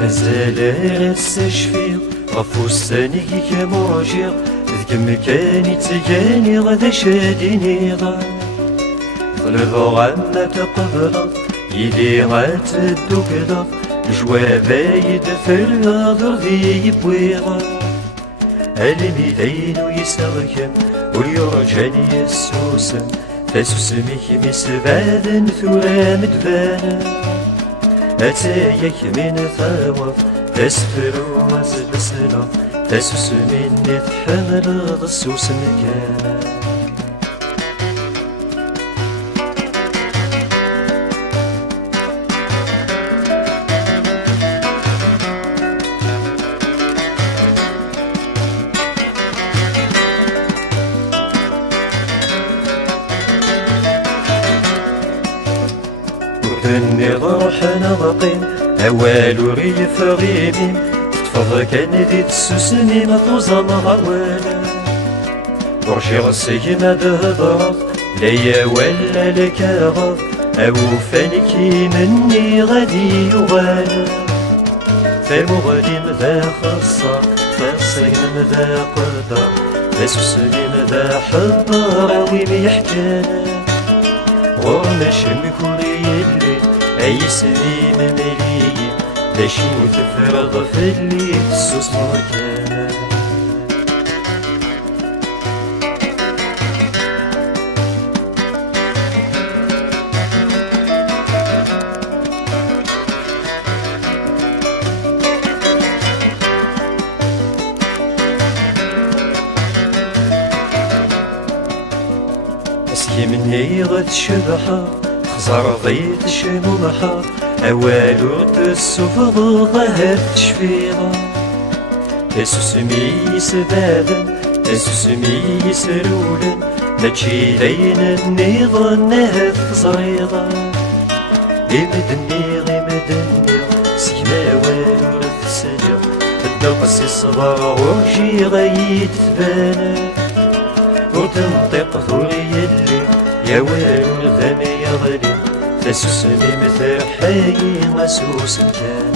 مازال غتستشفيق غف وسطانك كمرجيق ذك مكاني تجاني غدا شاديني غا طلب غما تقبلط يدي غتدو كدا جوابايد في الهضر ذي يبويغا الميدين ويساغكم وليرجاني يسوسم تسوسميك مسبادن ثورا مدبانا أتايك من ثواب تسفر وزبسلا تسوس مني تحمل ضسوس مكانا ودني روحنا غقيم أوال ريف غيميم تفضل كان دي تسوسني ما توزن غوالا ورشي غسي ما دهضرط ليا ولا لك غض أو فانكي مني غادي يغالا فمغني مذا خصا فصين مذا قدر فسوسني مذا حضر ويم يحكانا غرمش مكوري الليل أي سنين مليين داشو تفرغ في اللي تسوس مركانا أسكي من هي غد شبحة خزر ضيت شموحة أوالو تسوفض ظهر تشفيضا تسوسمي سبابا تسوسمي سرولا ماشي لين النظام نهف زريضا إمدني غمدني سيما والو تسلي الدقس الصبا وجي غيد تبانا وتنطق ثوري اللي يا والو الغم يغلي تسوسني مثل حي مسوس كان